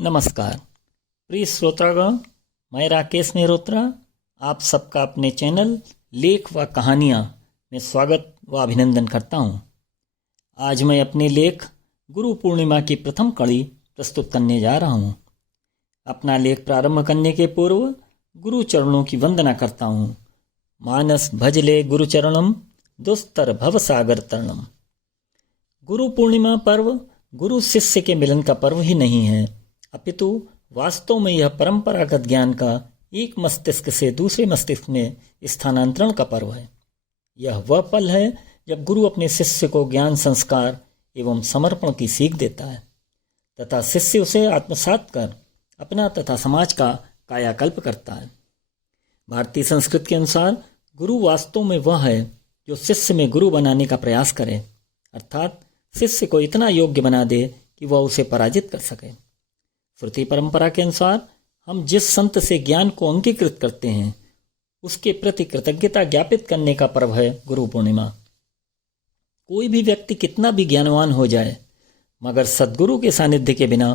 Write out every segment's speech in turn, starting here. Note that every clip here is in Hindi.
नमस्कार प्रिय श्रोतागण, मैं राकेश मेहरोत्रा आप सबका अपने चैनल लेख व कहानियाँ में स्वागत व अभिनंदन करता हूँ। आज मैं अपने लेख गुरु पूर्णिमा की प्रथम कड़ी प्रस्तुत करने जा रहा हूँ। अपना लेख प्रारंभ करने के पूर्व गुरु चरणों की वंदना करता हूँ। मानस भजले गुरु चरणम दुस्तर भव सागर तरणम। गुरु पूर्णिमा पर्व गुरु शिष्य के मिलन का पर्व ही नहीं है, अपितु वास्तव में यह परंपरागत ज्ञान का एक मस्तिष्क से दूसरे मस्तिष्क में स्थानांतरण का पर्व है। यह वह पल है जब गुरु अपने शिष्य को ज्ञान, संस्कार एवं समर्पण की सीख देता है तथा शिष्य उसे आत्मसात कर अपना तथा समाज का कायाकल्प करता है। भारतीय संस्कृति के अनुसार गुरु वास्तव में वह है जो शिष्य में गुरु बनाने का प्रयास करे, अर्थात शिष्य को इतना योग्य बना दे कि वह उसे पराजित कर सके। श्रुति परंपरा के अनुसार हम जिस संत से ज्ञान को अंगीकृत करते हैं उसके प्रति कृतज्ञता ज्ञापित करने का पर्व है गुरु पूर्णिमा। कोई भी व्यक्ति कितना भी ज्ञानवान हो जाए मगर सद्गुरु के सानिध्य के बिना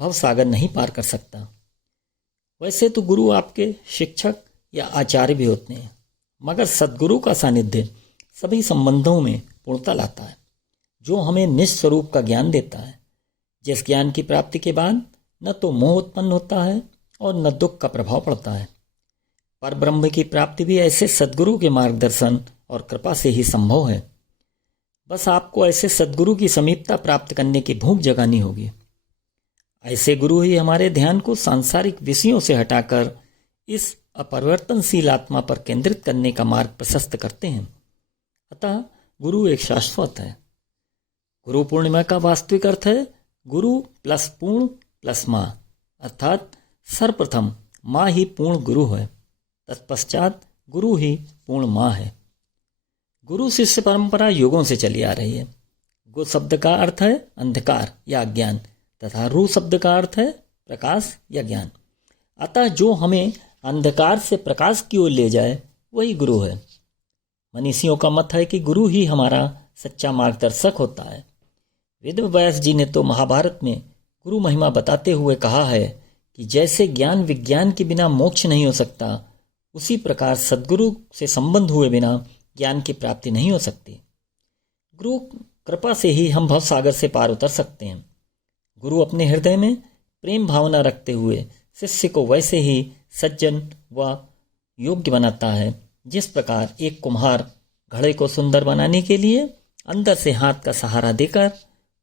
भवसागर नहीं पार कर सकता। वैसे तो गुरु आपके शिक्षक या आचार्य भी होते हैं, मगर सद्गुरु का सानिध्य सभी संबंधों में पूर्णता लाता है, जो हमें निस्वरूप का ज्ञान देता है, जिस ज्ञान की प्राप्ति के बाद न तो मोह उत्पन्न होता है और न दुख का प्रभाव पड़ता है। पर ब्रह्म की प्राप्ति भी ऐसे सद्गुरु के मार्गदर्शन और कृपा से ही संभव है। बस आपको ऐसे सद्गुरु की समीपता प्राप्त करने की भूख जगानी होगी। ऐसे गुरु ही हमारे ध्यान को सांसारिक विषयों से हटाकर इस अपरिवर्तनशील आत्मा पर केंद्रित करने का मार्ग प्रशस्त करते हैं। अतः गुरु एक शाश्वत है। गुरु पूर्णिमा का वास्तविक अर्थ है गुरु प्लस पूर्ण प्लस माँ, अर्थात सर्वप्रथम माँ ही पूर्ण गुरु है, तत्पश्चात गुरु ही पूर्ण माँ है। गुरु शिष्य परंपरा युगों से चली आ रही है। गु शब्द का अर्थ है अंधकार या अज्ञान तथा रू शब्द का अर्थ है प्रकाश या ज्ञान। अतः जो हमें अंधकार से प्रकाश की ओर ले जाए वही गुरु है। मनीषियों का मत है कि गुरु ही हमारा सच्चा मार्गदर्शक होता है। वेद व्यास जी ने तो महाभारत में गुरु महिमा बताते हुए कहा है कि जैसे ज्ञान विज्ञान के बिना मोक्ष नहीं हो सकता, उसी प्रकार सद्गुरु से संबंध हुए बिना ज्ञान की प्राप्ति नहीं हो सकती। गुरु कृपा से ही हम भवसागर से पार उतर सकते हैं। गुरु अपने हृदय में प्रेम भावना रखते हुए शिष्य को वैसे ही सज्जन व योग्य बनाता है जिस प्रकार एक कुम्हार घड़े को सुंदर बनाने के लिए अंदर से हाथ का सहारा देकर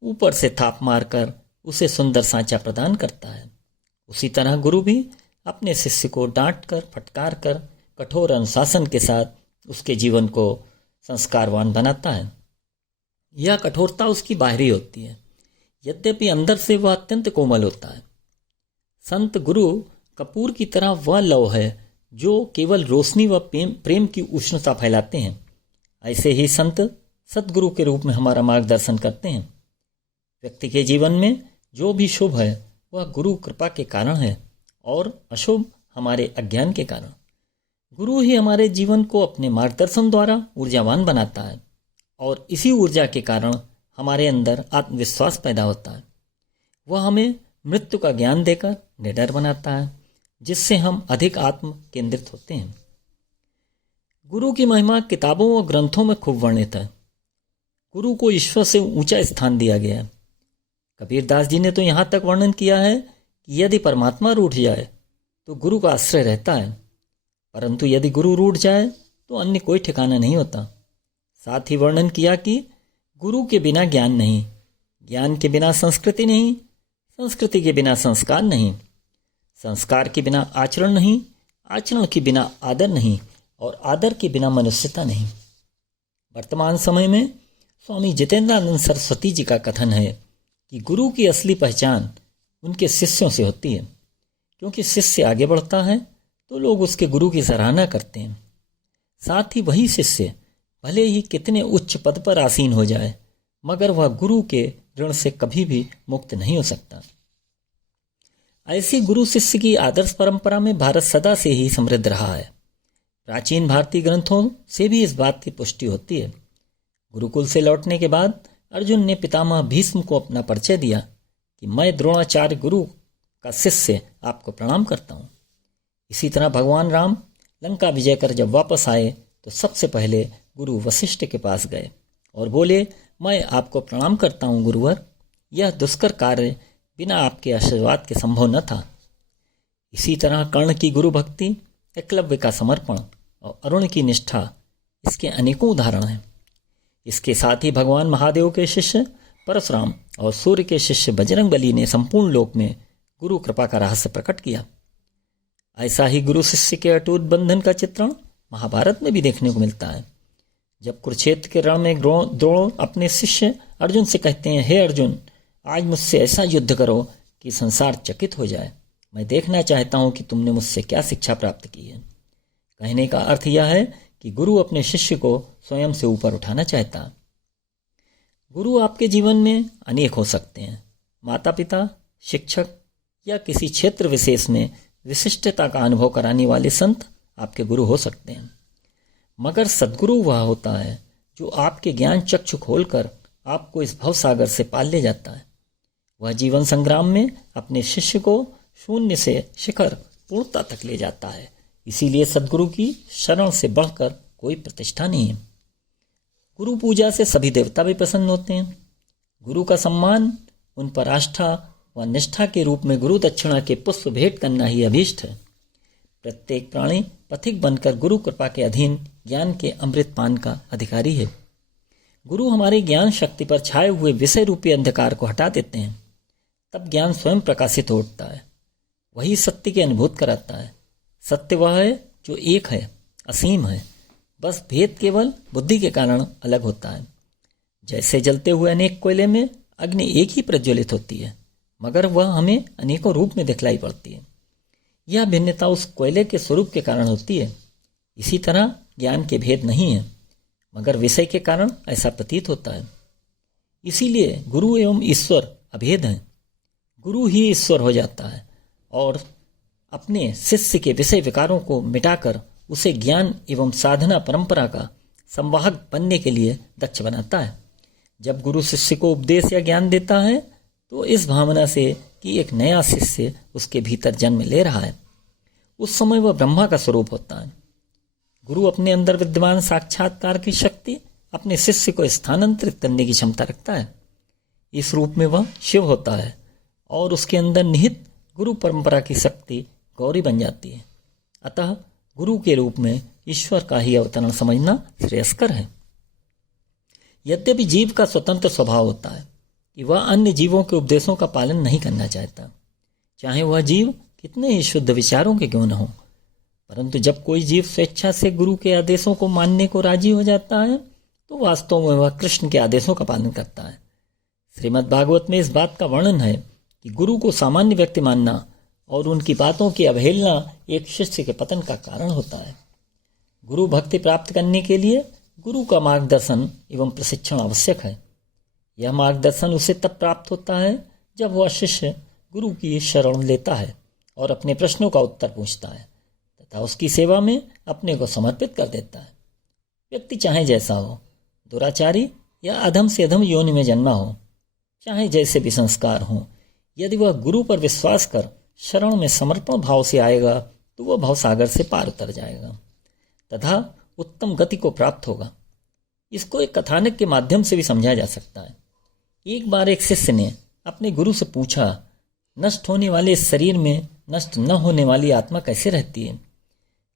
ऊपर से थाप मारकर उसे सुंदर सांचा प्रदान करता है। उसी तरह गुरु भी अपने शिष्य को डांट कर, फटकार कर, कठोर अनुशासन के साथ उसके जीवन को संस्कारवान बनाता है। यह कठोरता उसकी बाहरी होती है, यद्यपि अंदर से वह अत्यंत कोमल होता है। संत गुरु कपूर की तरह वह लौ है जो केवल रोशनी व प्रेम की उष्णता फैलाते हैं। ऐसे ही संत सद्गुरु के रूप में हमारा मार्गदर्शन करते हैं। व्यक्ति के जीवन में जो भी शुभ है वह गुरु कृपा के कारण है और अशुभ हमारे अज्ञान के कारण। गुरु ही हमारे जीवन को अपने मार्गदर्शन द्वारा ऊर्जावान बनाता है और इसी ऊर्जा के कारण हमारे अंदर आत्मविश्वास पैदा होता है। वह हमें मृत्यु का ज्ञान देकर निडर बनाता है, जिससे हम अधिक आत्म केंद्रित होते हैं। गुरु की महिमा किताबों और ग्रंथों में खूब वर्णित है। गुरु को ईश्वर से ऊंचा स्थान दिया गया है। कबीर दास जी ने तो यहाँ तक वर्णन किया है कि यदि परमात्मा रूठ जाए तो गुरु का आश्रय रहता है, परंतु यदि गुरु रूठ जाए तो अन्य कोई ठिकाना नहीं होता। साथ ही वर्णन किया कि गुरु के बिना ज्ञान नहीं, ज्ञान के बिना संस्कृति नहीं, संस्कृति के बिना संस्कार नहीं, संस्कार के बिना आचरण नहीं, आचरण के बिना आदर नहीं और आदर के बिना मनुष्यता नहीं। वर्तमान समय में स्वामी जितेंद्रानंद सरस्वती जी का कथन है कि गुरु की असली पहचान उनके शिष्यों से होती है, क्योंकि शिष्य आगे बढ़ता है तो लोग उसके गुरु की सराहना करते हैं। साथ ही वही शिष्य भले ही कितने उच्च पद पर आसीन हो जाए, मगर वह गुरु के ऋण से कभी भी मुक्त नहीं हो सकता। ऐसी गुरु शिष्य की आदर्श परंपरा में भारत सदा से ही समृद्ध रहा है। प्राचीन भारतीय ग्रंथों से भी इस बात की पुष्टि होती है। गुरुकुल से लौटने के बाद अर्जुन ने पितामह भीष्म को अपना परिचय दिया कि मैं द्रोणाचार्य गुरु का शिष्य आपको प्रणाम करता हूँ। इसी तरह भगवान राम लंका विजय कर जब वापस आए तो सबसे पहले गुरु वशिष्ठ के पास गए और बोले, मैं आपको प्रणाम करता हूँ गुरुवर, यह दुष्कर कार्य बिना आपके आशीर्वाद के संभव न था। इसी तरह कर्ण की गुरु भक्ति, एकलव्य का समर्पण और अरुण की निष्ठा इसके अनेकों उदाहरण हैं। इसके साथ ही भगवान महादेव के शिष्य परशुराम और सूर्य के शिष्य बजरंगबली ने संपूर्ण लोक में गुरु कृपा का रहस्य प्रकट किया। ऐसा ही गुरु शिष्य के अटूट बंधन का चित्रण महाभारत में भी देखने को मिलता है। जब कुरुक्षेत्र के रण में द्रोण अपने शिष्य अर्जुन से कहते हैं, हे अर्जुन, आज मुझसे ऐसा युद्ध करो कि संसार चकित हो जाए। मैं देखना चाहता हूं कि तुमने मुझसे क्या शिक्षा प्राप्त की है। कहने का अर्थ यह है कि गुरु अपने शिष्य को स्वयं से ऊपर उठाना चाहता है। गुरु आपके जीवन में अनेक हो सकते हैं। माता पिता, शिक्षक या किसी क्षेत्र विशेष में विशिष्टता का अनुभव कराने वाले संत आपके गुरु हो सकते हैं। मगर सद्गुरु वह होता है जो आपके ज्ञान चक्षु खोलकर आपको इस भवसागर से पार ले जाता है। वह जीवन संग्राम में अपने शिष्य को शून्य से शिखर पूर्णता तक ले जाता है। इसीलिए सद्गुरु की शरण से बढ़कर कोई प्रतिष्ठा नहीं है। गुरु पूजा से सभी देवता भी प्रसन्न होते हैं। गुरु का सम्मान, उन पर आस्था व निष्ठा के रूप में गुरु दक्षिणा के पुष्प भेंट करना ही अभीष्ट है। प्रत्येक प्राणी पथिक बनकर गुरु कृपा के अधीन ज्ञान के अमृत पान का अधिकारी है। गुरु हमारी ज्ञान शक्ति पर छाए हुए विषय रूपी अंधकार को हटा देते हैं। तब ज्ञान स्वयं प्रकाशित हो उठता है। वही सत्य की अनुभूति कराता है। सत्य वह है जो एक है, असीम है, बस भेद केवल बुद्धि के कारण अलग होता है। जैसे जलते हुए अनेक कोयले में अग्नि एक ही प्रज्वलित होती है, मगर वह हमें अनेकों रूप में दिखलाई पड़ती है। यह भिन्नता उस कोयले के स्वरूप के कारण होती है। इसी तरह ज्ञान के भेद नहीं है, मगर विषय के कारण ऐसा प्रतीत होता है। इसीलिए गुरु एवं ईश्वर अभेद हैं। गुरु ही ईश्वर हो जाता है और अपने शिष्य के विषय विकारों को मिटाकर उसे ज्ञान एवं साधना परंपरा का संवाहक बनने के लिए दक्ष बनाता है। जब गुरु शिष्य को उपदेश या ज्ञान देता है तो इस भावना से कि एक नया शिष्य उसके भीतर जन्म ले रहा है। उस समय वह ब्रह्मा का स्वरूप होता है। गुरु अपने अंदर विद्यमान साक्षात्कार की शक्ति अपने शिष्य को स्थानांतरित करने की क्षमता रखता है। इस रूप में वह शिव होता है और उसके अंदर निहित गुरु परंपरा की शक्ति गौरी बन जाती है। अतः गुरु के रूप में ईश्वर का ही अवतरण समझना श्रेयस्कर है। यद्यपि जीव का स्वतंत्र स्वभाव होता है कि वह अन्य जीवों के उपदेशों का पालन नहीं करना चाहता, चाहे वह जीव कितने ही शुद्ध विचारों के क्यों न हो। परंतु जब कोई जीव स्वेच्छा से गुरु के आदेशों को मानने को राजी हो जाता है तो वास्तव में वह कृष्ण के आदेशों का पालन करता है। श्रीमद् भागवत में इस बात का वर्णन है कि गुरु को सामान्य व्यक्ति मानना और उनकी बातों की अवहेलना एक शिष्य के पतन का कारण होता है। गुरु भक्ति प्राप्त करने के लिए गुरु का मार्गदर्शन एवं प्रशिक्षण आवश्यक है। यह मार्गदर्शन उसे तब प्राप्त होता है जब वह शिष्य गुरु की शरण लेता है और अपने प्रश्नों का उत्तर पूछता है तथा उसकी सेवा में अपने को समर्पित कर देता है। व्यक्ति चाहे जैसा हो, दुराचारी या अधम से अधम योनि में जन्मा हो, चाहे जैसे भी संस्कार हो, यदि वह गुरु पर विश्वास कर शरण में समर्पण भाव से आएगा तो वह भवसागर से पार उतर जाएगा तथा उत्तम गति को प्राप्त होगा। इसको एक कथानक के माध्यम से भी समझा जा सकता है। एक बार एक शिष्य ने अपने गुरु से पूछा, नष्ट होने वाले इस शरीर में नष्ट न होने वाली आत्मा कैसे रहती है?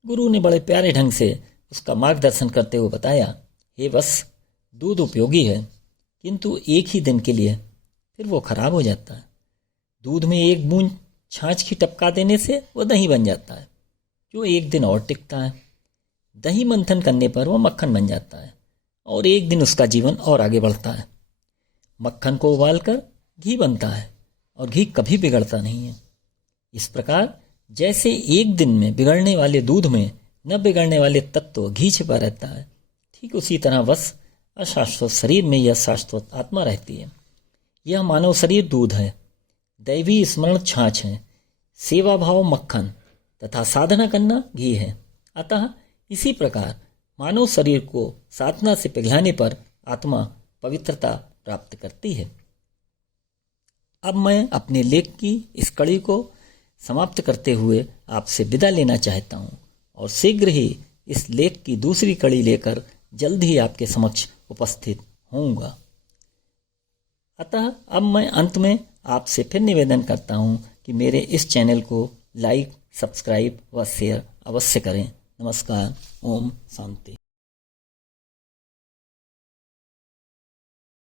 गुरु ने बड़े प्यारे ढंग से उसका मार्गदर्शन करते हुए बताया, हे वत्स, दूध उपयोगी है किंतु एक ही दिन के लिए, फिर वो खराब हो जाता है। दूध में एक बूंद छाछ की टपका देने से वह दही बन जाता है जो एक दिन और टिकता है। दही मंथन करने पर वह मक्खन बन जाता है और एक दिन उसका जीवन और आगे बढ़ता है। मक्खन को उबालकर घी बनता है और घी कभी बिगड़ता नहीं है। इस प्रकार जैसे एक दिन में बिगड़ने वाले दूध में न बिगड़ने वाले तत्व घी छिपा रहता है, ठीक उसी तरह बस अशाश्वत शरीर में यह शाश्वत आत्मा रहती है। यह मानव शरीर दूध है, दैवी स्मरण छाछ है, सेवा भाव मक्खन तथा साधना करना घी है। अतः इसी प्रकार मानव शरीर को साधना से पिघलाने पर आत्मा पवित्रता प्राप्त करती है। अब मैं अपने लेख की इस कड़ी को समाप्त करते हुए आपसे विदा लेना चाहता हूँ और शीघ्र ही इस लेख की दूसरी कड़ी लेकर जल्द ही आपके समक्ष उपस्थित होऊंगा। अतः अब मैं अंत में आपसे फिर निवेदन करता हूँ कि मेरे इस चैनल को लाइक, सब्सक्राइब व शेयर अवश्य करें। नमस्कार। ओम शांति।